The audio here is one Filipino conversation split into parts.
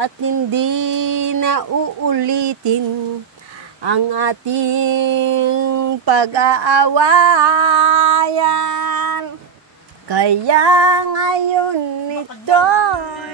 at hindi na uulitin ang ating pag-aawayan. Kaya ngayon ito'y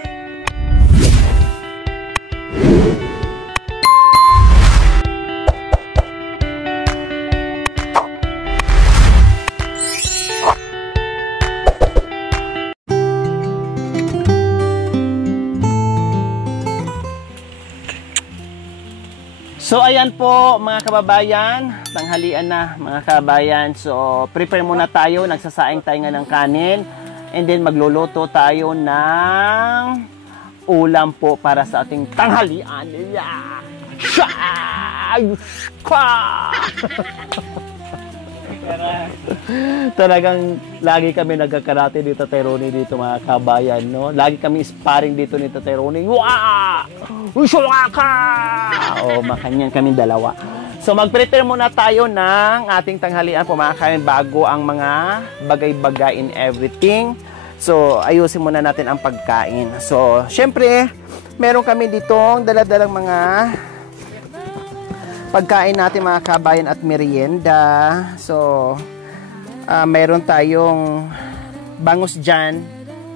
So ayan po mga kababayan, tanghalian na mga kababayan. So prepare muna tayo, nagsasaing tayo nga ng kanin. And then magluluto tayo ng ulam po para sa ating tanghalian. Talagang lagi kami nagkakarate dito, Teroni, dito mga kabayan, no? Lagi kami sparring dito ni Teroni. Wah! Usulaka! O, makanyan kami dalawa. So, mag-prepare muna tayo ng ating tanghalian po mga kabayan bago ang mga bagay-bagay in everything. So, ayusin muna natin ang pagkain. So, syempre, meron kami ditong daladalang mga pagkain natin mga kabayan at merienda. So, mayroon tayong bangus dyan,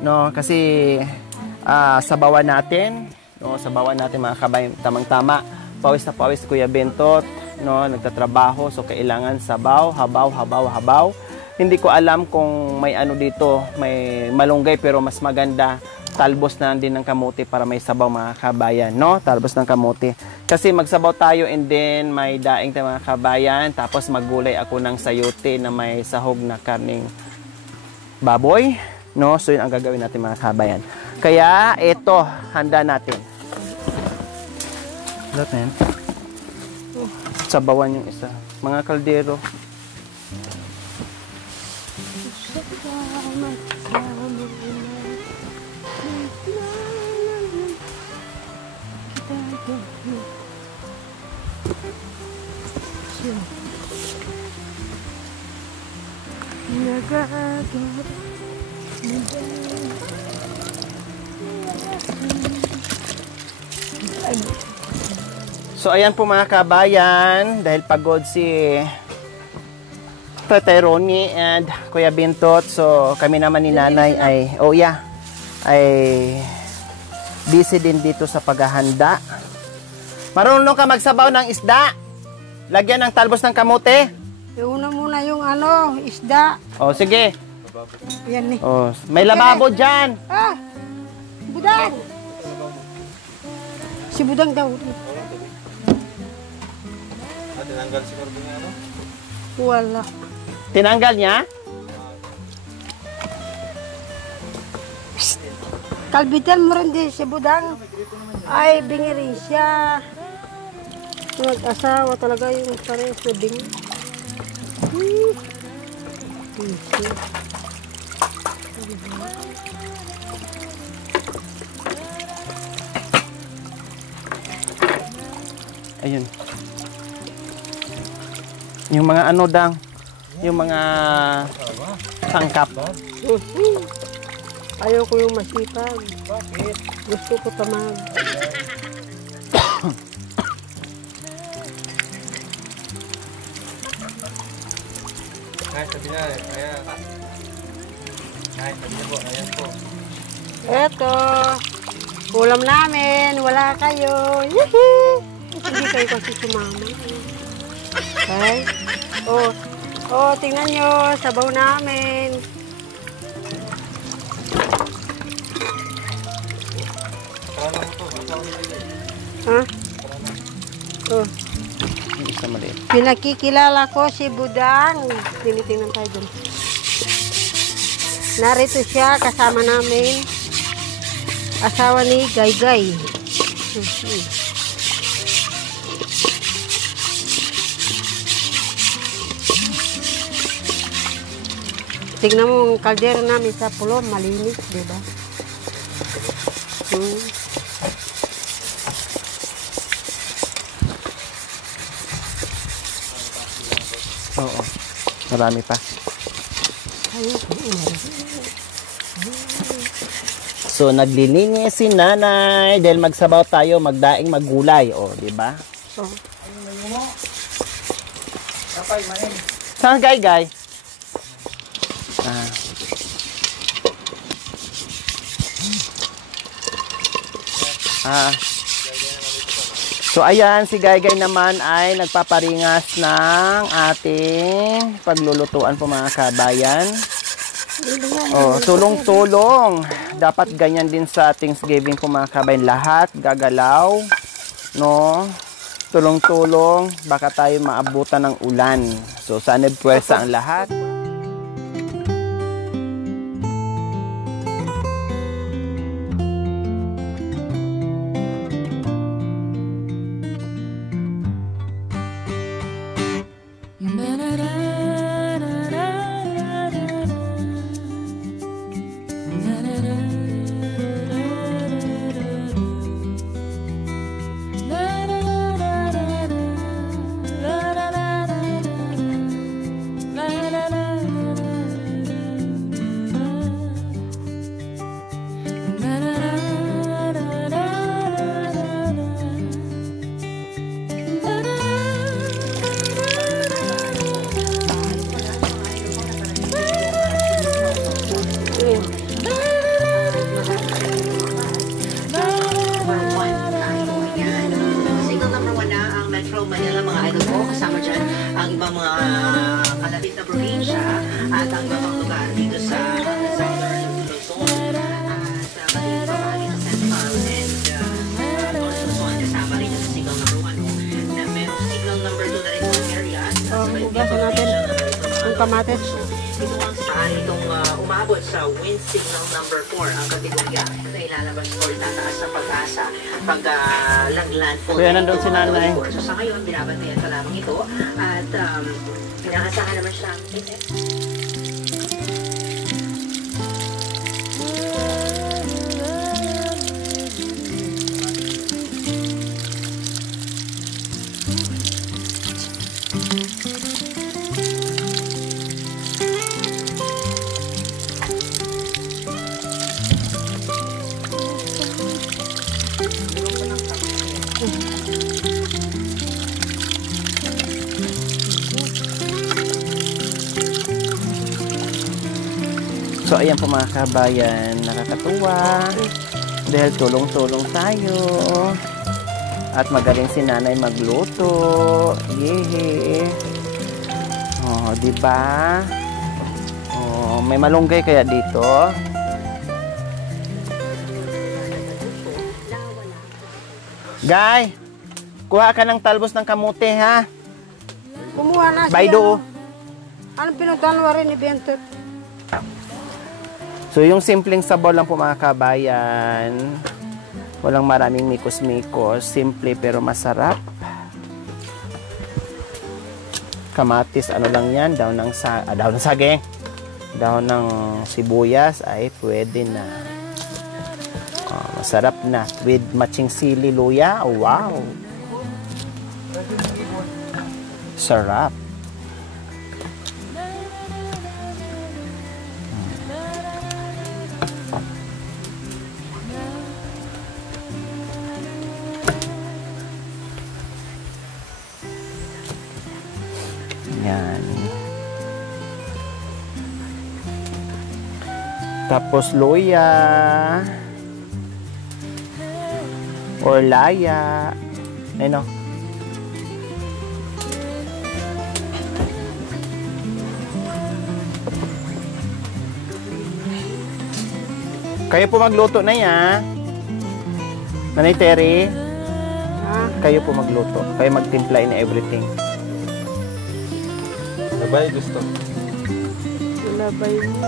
no? Kasi sabawan natin, no? Sabawan natin mga kabayan, tamang-tama. Pawis na pawis Kuya Bentot, no? Nagtatrabaho, so kailangan sabaw, habaw. Hindi ko alam kung may ano dito, may malunggay, pero mas maganda talbos na din ng kamote para may sabaw mga kabayan, no? Talbos ng kamote. Kasi magsabaw tayo and then may daing tayo mga kabayan, tapos maggulay ako ng sayote na may sahog na karning baboy, no? So yun ang gagawin natin mga kabayan. Kaya ito, handa natin. Lahat na yan. Sabawan yung isa. Mga kaldero. So ayan po mga kabayan, dahil pagod si Teroni and Kuya Bentot, so kami naman ni Nanay ay busy din dito sa paghahanda. Marunong ka magsabaw ng isda? Lagyan ng talbos ng kamote? Iuna muna yung isda. O sige. Yan eh. O, may lababo dyan. Budang. Si Budang daw. Tinanggal si Corbin ano? Wala. Tinanggal niya? Kalbitan mo rin din si Budang. Ay, bingi rin siya. Nag-asawa talaga yung parehas na bingi. Ayun. Yung mga ano dang, yung mga sangkap. Ayaw ko yung masipag. Bakit? Gusto ko tamag. Ay, sabi niya, ayan. Ay, sabi niya po, ayan po. Eto, ulam namin. Wala kayo. Yehey! Hindi kayo kasi sumama. Okay? Tingnan nyo, sabaw namin. Ha? Yung isa maliit. Pinakikilala ko si Budang. Tinitingnan tayo dun. Narito siya, kasama namin. Asawa ni Gaygay. Tingnan mo ang kaldero namin sa pulo, malinis, di ba? Oo. Marami pa. So, naglilinis si nanay dahil magsabaw tayo, magdaing maggulay. O, di ba? Oh. Saan, Gay? Ah. So, ayan, si Gay naman ay nagpaparingas ng ating paglulutuan po mga kabayan. Oh, tulong-tulong. Dapat ganyan din sa Thanksgiving po mga kabayan. Lahat gagalaw, no? Tulong-tulong, baka tayo maabutan ng ulan. So, sana pwersa ang lahat. Single number 1 na ang Metro Manila, mga idol ko. Kasama dyan ang ibang mga kalapit na probinsya at ang ibang lugar dito sa Southern Luzon. At pati pa bahagi ng Central and North Luzon. Kasama rin yung single number 1 na meron single number 2 na rin po area. Hugasan natin ang kamatis. Ito ang saan itong umabot sa wind signal number 4 ang kategorya na ilalabas o itataas sa pag-asa pag landfall. Kuya, nandun si nanay. So sa ngayon, binabantayan pa lamang ito at inaasahan naman siya. So, ayan po mga kabayan, nakakatuwa. Dahil tulong-tulong tayo. At magaling si nanay magluto. Yehey. Oh, diba? Oh, may malunggay kaya dito. Guy, kuha ka ng talbos ng kamote, ha? Kumuha na siya. Baido. Anong pinuntahan mo rin ni Bento? So, yung simpleng sabaw lang po mga kabayan. Walang maraming mikos-mikos. Simple pero masarap. Kamatis, ano lang yan? Daon ng saging. Daon ng sibuyas ay pwede na. Oh, masarap na. With matching sili, luya. Oh, wow! Sarap. Yan. Tapos luya or laya. Ano? Kayo po magluto na yan. Nanay Terry, kayo po magluto. Kayo magtimpla in everything. Sabay gusto. Labay mo.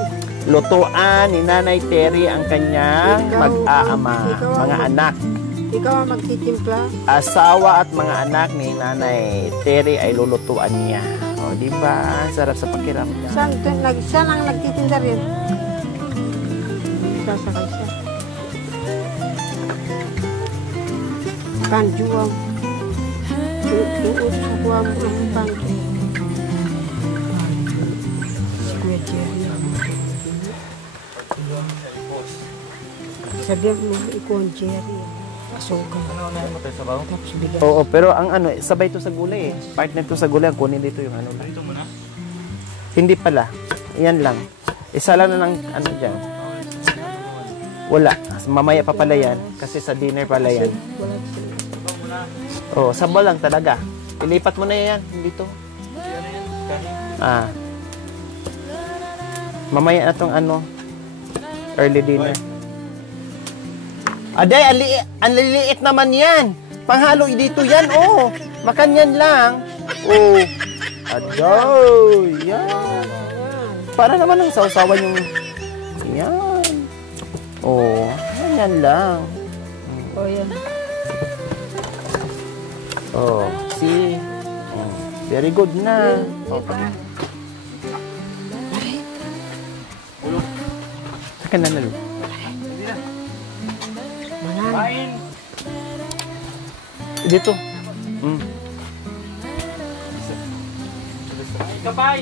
Lutuan ni Nanay Terry ang kanyang Ikaw, mag-aama, mga anak. Ikaw ang magtitimpla. Asawa at mga anak ni Nanay Terry ay lulutuan niya. O, di ba? Sarap sa pakiramdam. Saan ang nagtitinda rin? Sasakay siya. Kanjuang. Tuot sa kuwam ang kanju. Kuya Jerry. Sabihan mo, ikon cherry. Asugan. Ano na mo tayo sa bawo? Tapos bigyan. Oo, pero ang ano, sabay to sa gulay eh. Partner to sa gulay, ang kunin dito yung ano. Dito muna. Hindi pala. Yan lang. Isa lang na ng ano dyan. Wala. Mamaya pa pala yan. Kasi sa dinner pala yan. Wala sila. Oo, sabaw lang talaga. Ilipat mo na yan. Dito. Ano yan? Kanin. Ah. Mamaya na tong ano. Early dinner. Aday, ang liliit naman yan. Panghalo dito yan, oh. Makanyan lang. Oh. Aday, yan. Para naman ang sausawan yung... Yan. Oh, yan lang. O yan. Oh, see? Oh, very good na. Okay. Saka na nalo. Kain. Dito. Kapay.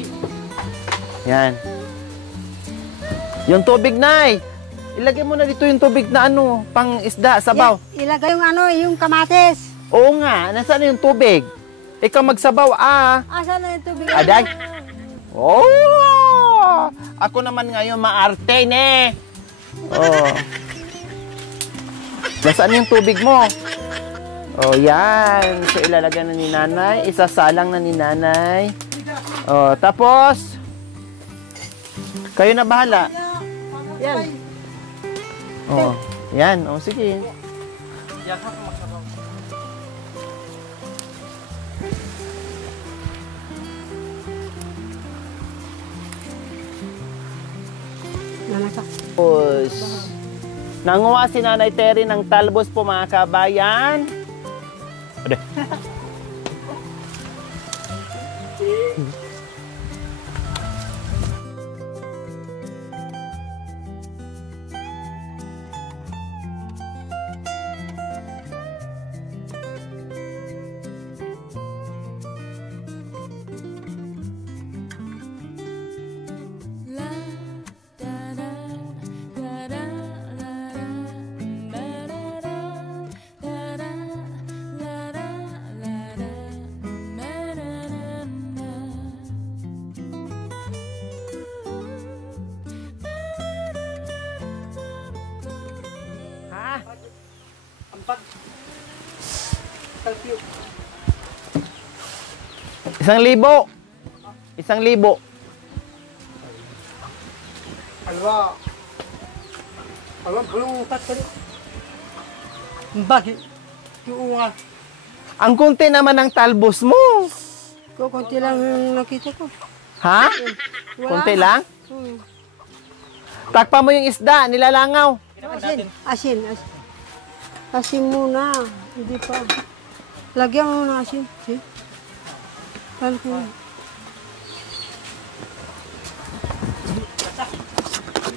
Yan. Yung tubig, Nay. Ilagay mo na dito yung tubig na ano, pang isda, sabaw. Ilagay yung ano, yung kamatis. Oo nga, nasaan yung tubig? Ikaw magsabaw, ah. Asan na yung tubig? Aday. Oh! Ako naman ngayon maarte, ne. Oh. Nasaan yung tubig mo? Oh, yan. So, ilalagay na ni Nanay. Isasalang na ni Nanay. Oh, tapos, kayo na bahala. Yan. Oh, yan. Oh, sige. Nanaka. Tapos, nanguha si Nanay Terry ng talbos po, mga kabayan. Ade. Ha? 1,000. 1,000. Alwa. Alwa, bulong tat ka. Bakit? Yung nga. Ang kunti naman ng talbos mo. Konti lang yung nakita ko. Ha? Wala Kunti na. lang? Takpa mo yung isda, nilalangaw. Asin. Asin. Asin. Asin muna. Hindi pa. Lagyan mo na asin. See? Paano ko?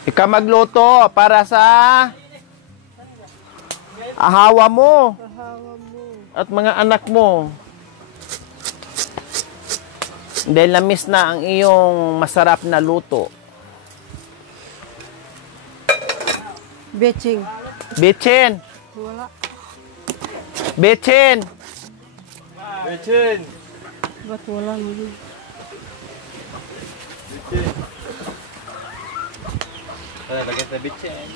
Ikaw magluto para sa ahawa mo Kahawa mo. at mga anak mo. Dahil na-miss na ang iyong masarap na luto. Betching. Bitchin! Wala. Bitchin! Betchen. Ba't wala mo yun? Lagyan sa betchen.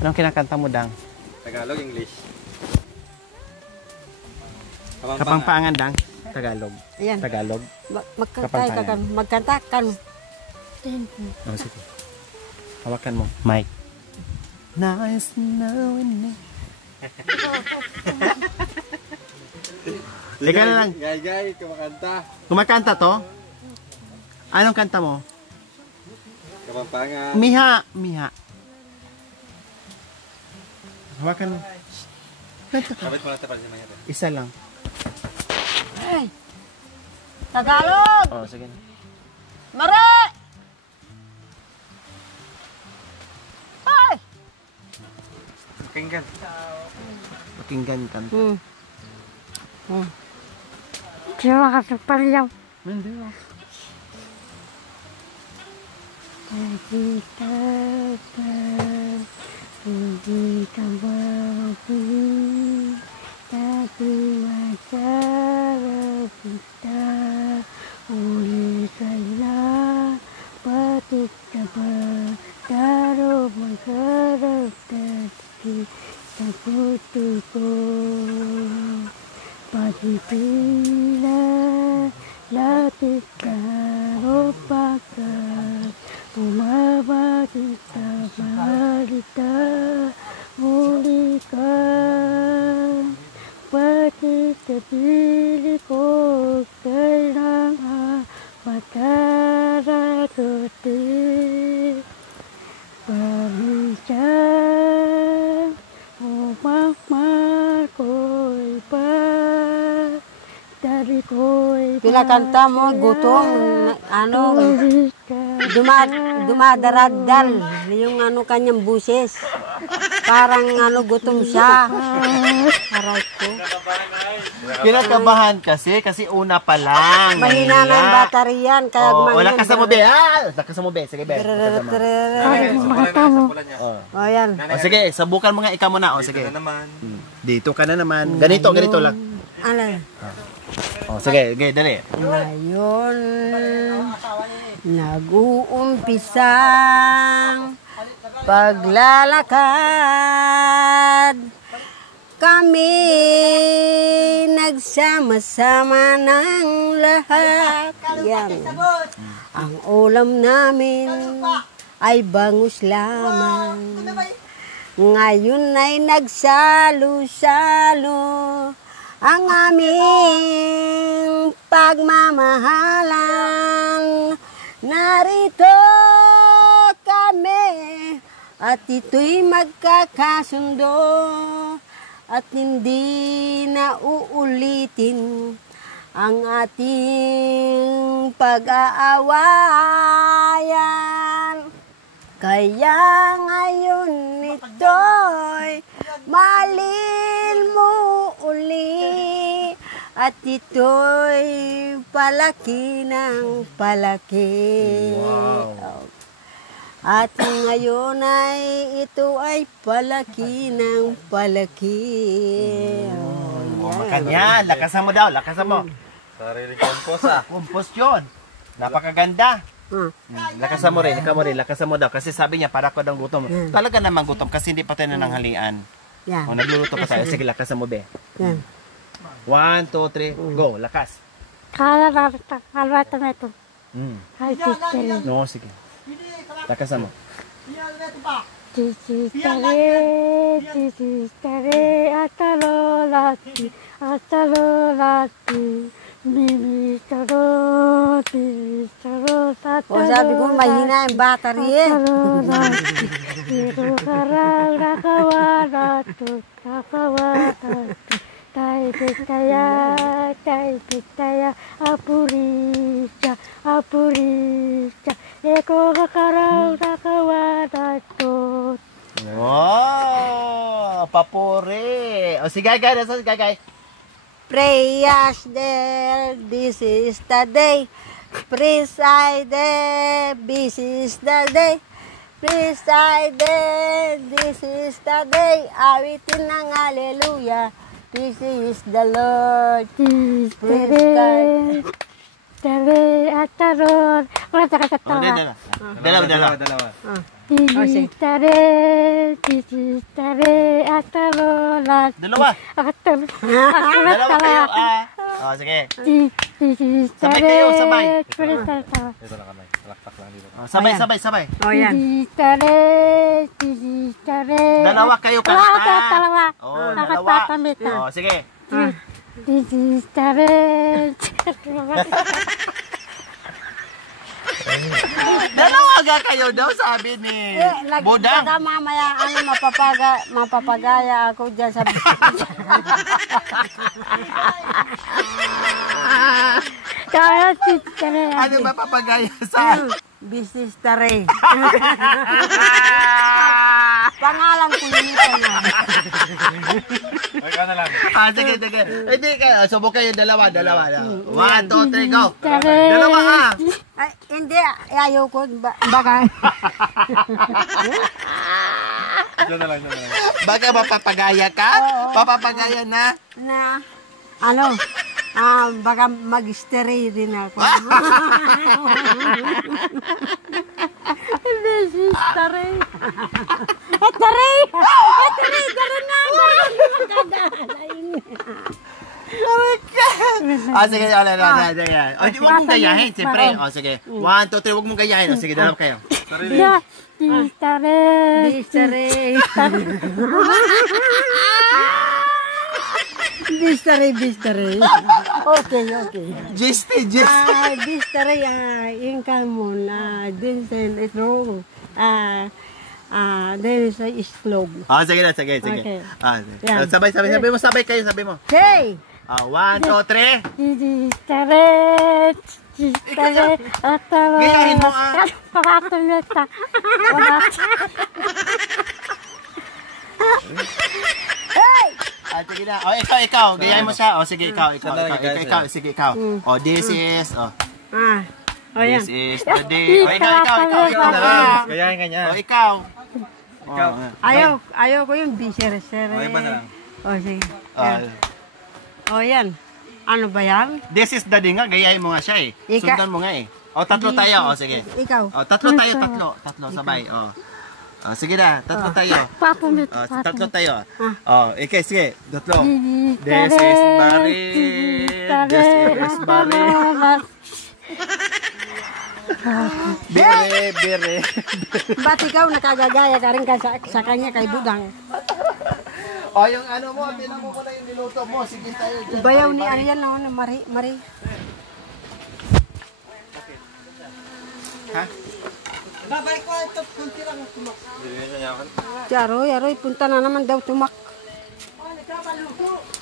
Anong kinakanta mo, Dang? Tagalog, English. Kapampangan dang. Tagalog. Ayan. Tagalog. Magkantay magkanta kan. Oh, sige. Hawakan mo. Mic. Nice knowing you. Ikaw na lang. Gay, kumakanta. Kumakanta to? Anong kanta mo? Kapampangan. Miha. Miha. Hawakan mo. Kanta ka. Kapit mo lang tapal si Maya. Isa lang. Ay. Tagalog. Oh, sige. Mare. Ay. Pakinggan. Pakinggan kanta. Kaya ka palayaw. Hindi. Kita hindi ka mabili tapi masalah kita ulisanlah patut dapat taruh mengharap tapi tak putuko pagi bila latih karopakan Umaba kita balita mulikan pati terpilih ko kailangan matara tuti berbicara umak ko'y pa dari ko'y pila kanta mo gutom ano dumadaradal yung ano kanyang buses. Parang ano gutom siya. Aray ko. Kinakabahan kasi una pa lang. Mahina ng bataryan kaya wala ka sa mo be. Lakas mo be. Sige be. Oh, yan. Sige, sabukan mo nga ikaw muna. Sige. Dito ka na naman. Ganito lang. Ano? Sige, dali. Ngayon, nag-uumpisang paglalakad. Kami nagsama-sama ng lahat. Yan. Ang ulam namin ay bangus lamang. Ngayon ay nagsalo-salo ang aming pagmamahalan. Narito kami at ito'y magkakasundo at hindi na uulitin ang ating pag-aawayan. Kaya ngayon ito'y malin mo uli at ito'y palaki ng palaki. Wow. At ngayon ay ito ay palaki ng palaki. Makanya, lakasan mo daw, lakasan mo. Sarili kompos Compost yun. Napakaganda. Lakasan mo rin, lakasan mo daw. Kasi sabi niya, para ko daw gutom. Talaga naman gutom kasi hindi pa tayo nananghalian. Yan. Nagluluto pa tayo. Sige, lakasan mo be. Yan. 1, 2, 3, go, lakas. Kalabata na ito. Ay, sister. No, sige. Lakasan mo. Sister, atalolati, bibistaro, O sabi ko, mahina yung battery eh. Tay pitaya, apurisya, eko kakarang nakawadatot. Wow! Papuri! O sige, gagay. Prayas there, this is the day. Preside there, this is the day. Preside there, this is the day. Awitin ng hallelujah. This is the Lord. Praise God. tare ataron. Wala sa Oh, katawa. Dalawa. Tare ataron. Dalawa. Ataron. Dalawa kayo, Oh, sige. Sabay kayo, sabay. Ito lang kamay. Palakpak lang dito. Oh, sabay. O yan. Tare. Dalawa kayo kanta. Dalawa. Oh, dalawa. Nakatamit. Oh, sige. Tare. Dalawa ga kayo daw, sabi ni Bodang. Baka mamaya mapapagaya ako dyan sa Kaya titire. Ano ba papagaya sa... Business tare. Pangalan ko yun ito na. Ay, ka na lang. Sige. Hindi kayo. Subok kayo, dalawa. 1, 2, 3, go. Tare. Dalawa ka. Ay, hindi. Ayaw ko. Baka. Diyan na lang. Baka mapapagaya ka? Papapagaya na? Na, baka mag-stray din ako. Business tare. Tare na. Sige. O, di huwag mong gayahin, siyempre. O, sige. 1, 2, 3, huwag mong gayahin. O, sige, dalawa kayo. Tare. Bistare. Okay. Jiste. Bistare, yung kamon, dinsen, ito, then sa islog. O, sige. Okay. Yan. Sabay mo, sabay mo. Okay! 1, 2, 3. Bistare, atawa. Gayahin mo, Pakatumita. Sige na. O, ikaw. Gayahin mo siya. O, sige, ikaw. Sige, ikaw. O, this is, Yan. this is the day. O, ikaw na lang. Gayahin ka niya. O, ikaw. Ayaw ko yung bisere. O, iba na lang. Sige. Yan. Ano ba yan? This is the day nga. Gayahin mo nga siya eh. Sundan mo nga eh. O, tatlo tayo. O, sige. Ikaw. O, tatlo tayo. Tatlo, sabay. O, sige na. Tatlo tayo. Papumit. O, tatlo tayo. O, okay, sige. Tatlo. This is Barry. Bire. Ba't ikaw nakagagaya ka rin sa kanya kay Budang? O, yung ano mo, tinan mo na yung niluto mo. Sige tayo dyan. Bayaw ni Ariel na Mari. Ha? Aroy, punta na naman daw tumak.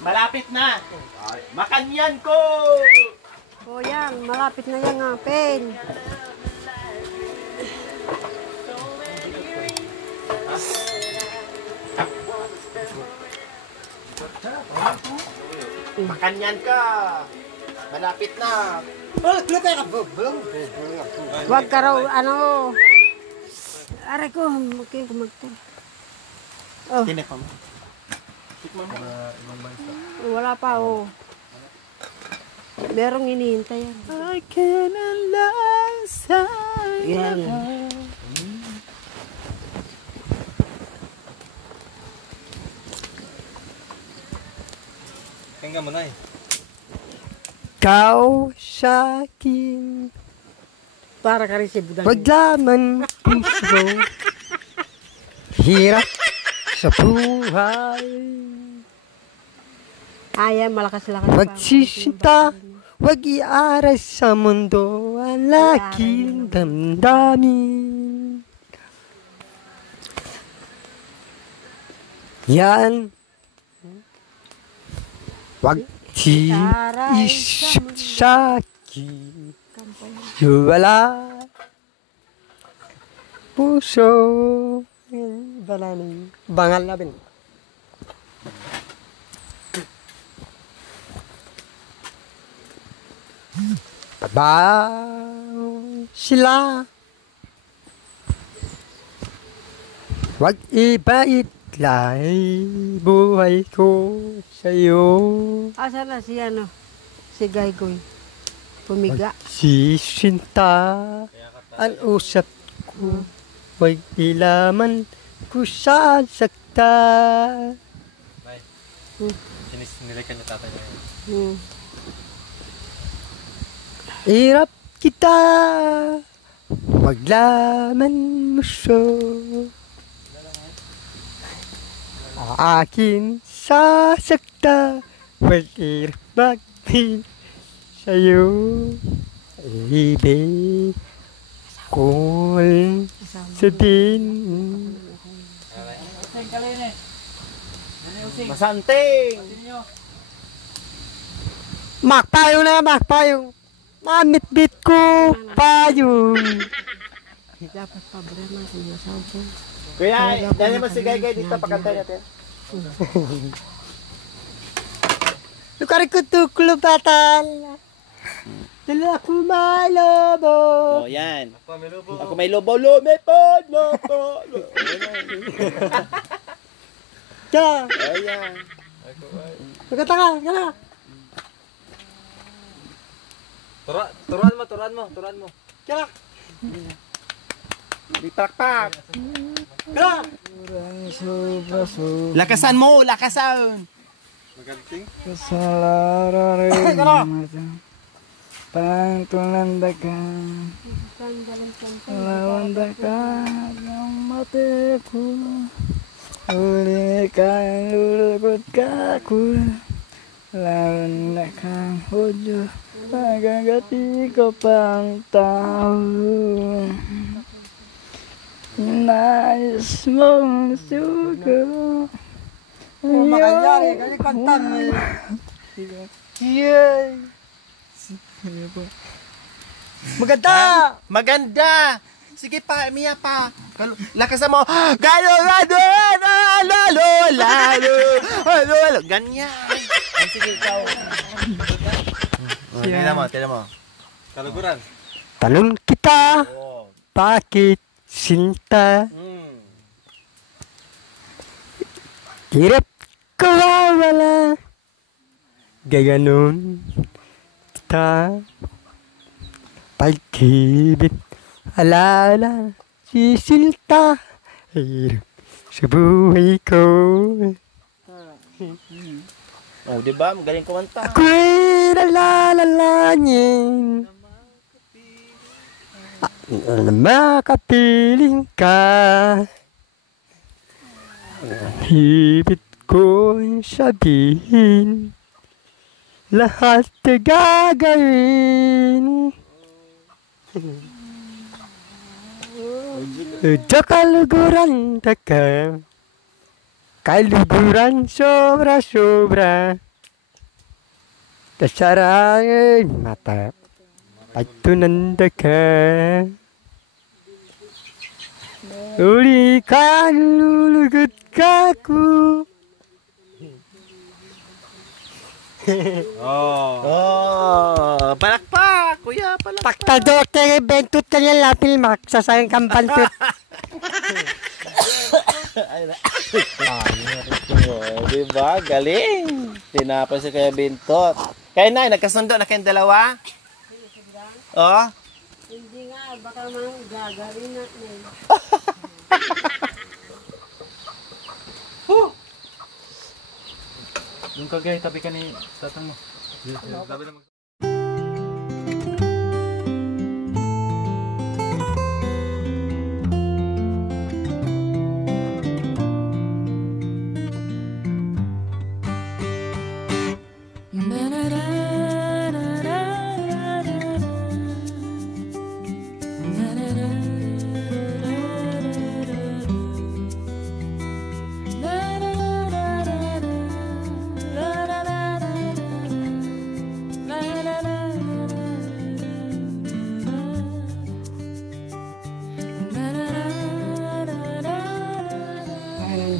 Malapit na. Makanyan ko. O yan, malapit na yan nga, pen. Makanyan ka. Malapit na. Huwag ka raw, aray ko, kumagta. Tinik mo. Wala pa, Merong hinihintay yan. I cannot lie. Yan. Tingnan mo na eh. Kau sa akin, Para ka rin si Budang. paglaman puso, hirap sa buhay. Ayan, malakas-lakas. Magsisinta, wag iaras sa mundo ang laking damdamin. Yan, wag isip sa akin, wala puso. Bangal namin. Pabaw sila, wag ibait lay buhay ko sa'yo. Asa na si si Gaygoy? Pumiga. Sisinta ang usap ko, may ilaman ko sa sakta. Nay, nilikan niya tatay niya. Hmm. Hirap kita maglaman mo siya. Akin sasakta, mahirap magpil sa'yo. Ibig ko sabihin. Masanting! Makpayong na, makpayong. Mamit-bit ko payong. Dapat problema sa mga sampo. Kuya, dali mo si Gay dito, pakantay natin. Lukari ko tuklo batal. Dala ko malobo. Oh, yan. Ako, may lubo. Ako may lumipod, Kaya, Ayan. magkataka, kaya. Turuan mo. Kaya, Dipakpak. kaya. Lakasan mo, lakasan. Magaling. Pangtulandakan lawandakan yang matiku ulikan lulukut kaku lawandakan ojo pagagati ko pang tao nais mong suko Makanyari, kasi kantan mo. Yay! Maganda! Maganda. Sige pa, Mia pa. Lakasan mo. Lalo. Ganyan. Ay, sige, ikaw. Tignan mo. Kaluguran. Tanong kita, Oh. bakit sinta? Hirap kawawala. Gaganon kita. Pag-ibig alala si Sinta. Hirap sa buhay ko. Oh, di ba? Magaling kumanta. Ako'y nalalalanin. Na makapiling ka. Hibit ko'y sabihin lahat na gagawin. Kaluguran ka. Kaluguran sobra-sobra. Tasarangin mata. Pagtunanda ka. Uli ka lulugot ka ko. Oh, palakpak. Kuya, palakpak. Paktador tayo bentot ka niya lapil maksasayang kampantot. Oh, di ba? Galing. Tinapos si Kuya Bintot. Kaya na, nagkasundo na kayong dalawa? Oh? Hindi nga, baka mang gagawin natin. Yung kagay, tabi ka ni tatang mo. Tabi na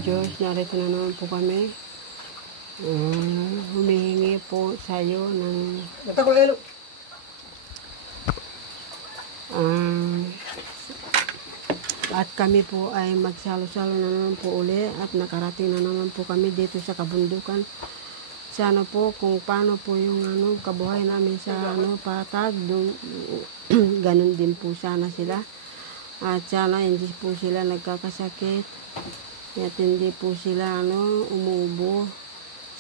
Diyos, narito na naman po kami. Humihingi po sa iyo ng at kami po ay magsalo-salo na naman po uli at nakarating na naman po kami dito sa kabundukan sana po kung paano po yung kabuhay namin sa patag, ganun din po sana sila. At sana hindi po sila nagkakasakit. At hindi po sila umuubo.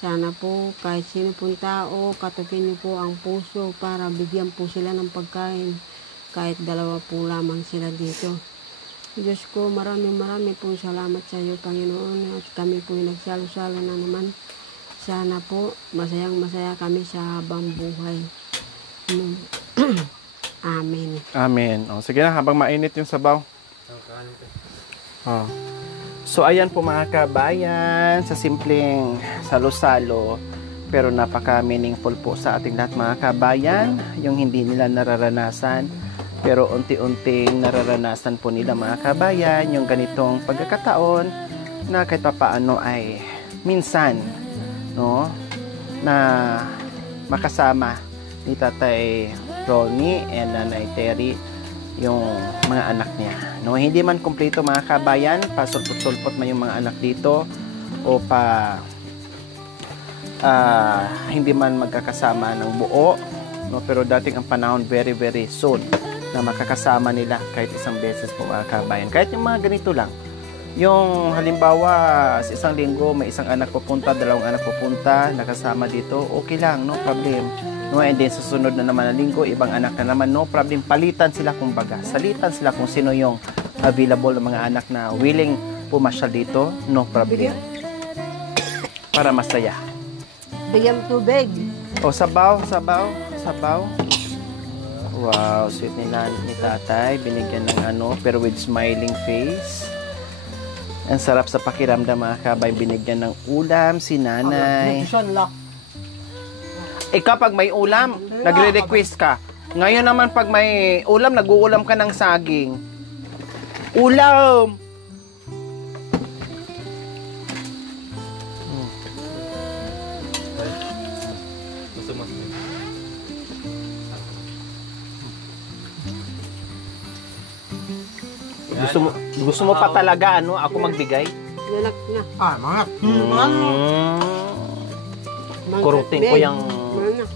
Sana po kahit sino pong tao, katupin niyo po ang puso para bigyan po sila ng pagkain. Kahit 2 po lamang sila dito. Diyos ko, maraming pong salamat sa iyo, Panginoon. At kami po nagsalo-salo na naman. Sana po masayang-masaya kami sa habang buhay. Amen. Amen. O, sige na, habang mainit yung sabaw. Oh. So, ayan po mga kabayan, sa simpleng salo-salo, pero napaka-meaningful po sa ating lahat mga kabayan, yung hindi nila nararanasan, pero unti-unting nararanasan po nila mga kabayan, yung ganitong pagkakataon, na kahit paano ay minsan, no, na makasama ni Tatay Ronnie and Nanay Terry yung mga anak niya. No, hindi man kumpleto mga kabayan, pasulpot-sulpot man yung mga anak dito o hindi man magkakasama ng buo, no, pero dating ang panahon very soon na makakasama nila kahit isang beses po mga kabayan. Kahit yung mga ganito lang. Yung halimbawa sa isang linggo may isang anak pupunta, 2 anak pupunta, nakasama dito, okay lang, no problem. No, and then susunod na naman na linggo, ibang anak na naman, no problem. Palitan sila kumbaga. Salitan sila kung sino yung available ng mga anak na willing pumasyal dito, no problem. Para masaya. Bigyan tubig. O, sabaw. Wow, sweet ni tatay. Binigyan ng pero with smiling face. Ang sarap sa pakiramdam mga kabay. Binigyan ng ulam si nanay. Kapag may ulam, nagre-request ka. Ngayon naman pag may ulam, nag-uulam ka ng saging. Ulam! Gusto mo pa talaga ako magbigay? Yanak na. Kurutin ko yung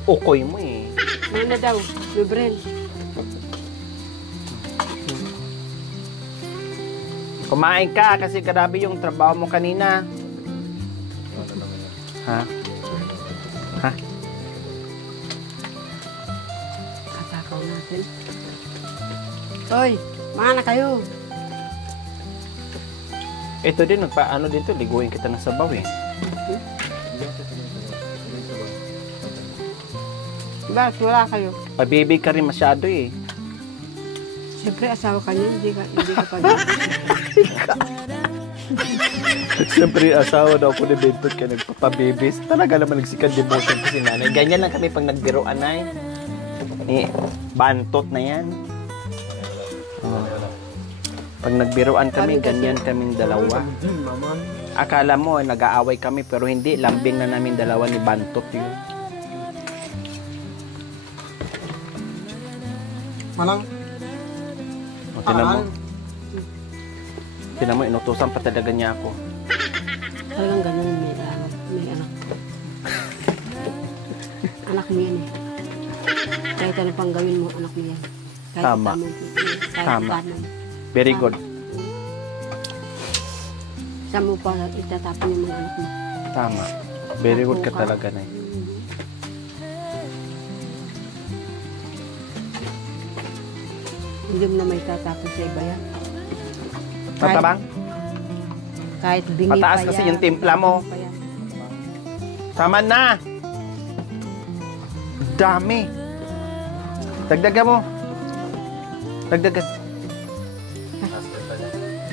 ukoy mo eh. Mana daw, Lubren. Kumain ka kasi grabe yung trabaho mo kanina. Ha? Katakaw natin. Hoy, mana kayo. Ito din, nagpaano dito, liguin kita ng sabaw eh. Bakit wala kayo? Pabibig ka rin masyado eh. Siyempre, asawa ka niya, hindi ka pa niya. Siyempre, asawa daw ko ni Bentot ka nagpapabibis. Talaga naman nagsikan devotion ko si nanay. Ganyan lang kami pag nagbiroan ay. Bantot na yan. Pag nagbiroan kami, ganyan kaming dalawa. Akala mo, nag-aaway kami, pero hindi. Lambing na namin dalawa ni Bantot yun. Malang. Tinan mo, inutusan pa talaga niya ako. Talagang ganun, may anak. Anak mo yan eh. Kahit ano pang gawin mo, anak mo yan. Kahit Tama. Tama. Very good. Saan mo pa itatapon yung mga anak mo? Tama. Very good ka talaga na. Hindi mo na may tatapon sa iba yan. Matabang? Kahit bingi pa yan. Mataas kasi yung timpla mo. Tama na! Dami! Dagdagan mo. Dagdagan.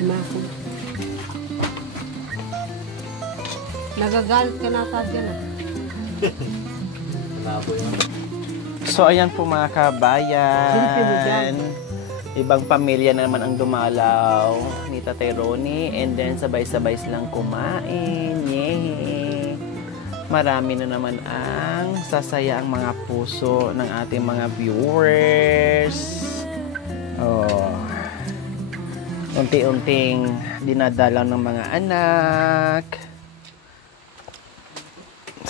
Mako. Nagagalit ka na sa dyan ah. So, ayan po mga kabayan. Ibang pamilya na naman ang dumalaw ni Tatay Ronnie. And then, sabay-sabay silang kumain. Yay! Marami na naman ang sasaya ang mga puso ng ating mga viewers. Oh. Unti-unting dinadalaw ng mga anak.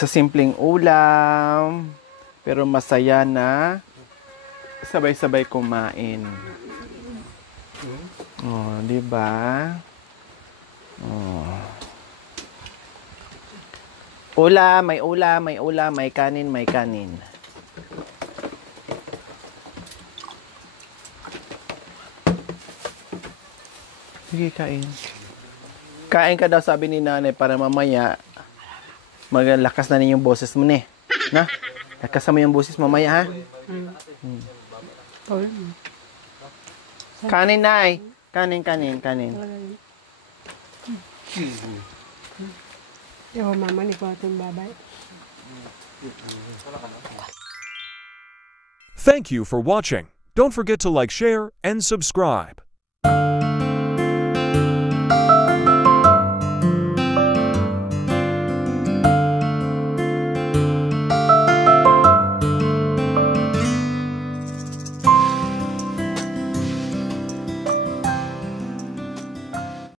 sa simpleng ulam, pero masaya na sabay-sabay kumain. Oh, di ba? Oh. Ulam, may kanin, may kanin. Sige, kain. Kain ka daw, sabi ni nanay, para mamaya maglakas na rin yung boses mo, ne. Na? Lakas mo yung boses mamaya, ha? Kanin, nay. Kanin. Yo, mama ni ko atong babay. Thank you for watching. Don't forget to like, share, and subscribe.